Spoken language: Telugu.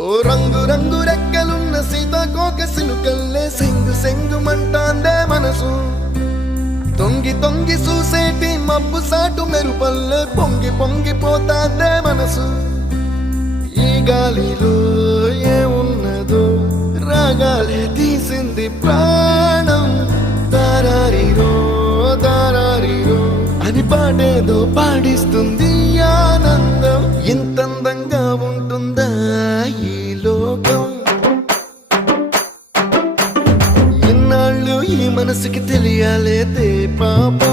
ఓ రంగు రంగు రెక్కలున్న సీతాకోక సిలుకల్లే సెంగు సెంగు మంటాందే మనసు తొంగి తొంగి చూసేటి మబ్బు సాటు మెరుపల్లే పొంగి పొంగి పోతాందే మనసు ఈ గాలిలో ఏమున్నదో రాగాలే తీసింది ప్రాణం దారారిరో దారారిరో అని పాడేదో పాడిస్తుంది ఆనందం ఇంతందంగా ఉంటుందా ఈ లోకం ఇన్నాళ్ళు ఈ మనసుకి తెలియాలేదే పాపం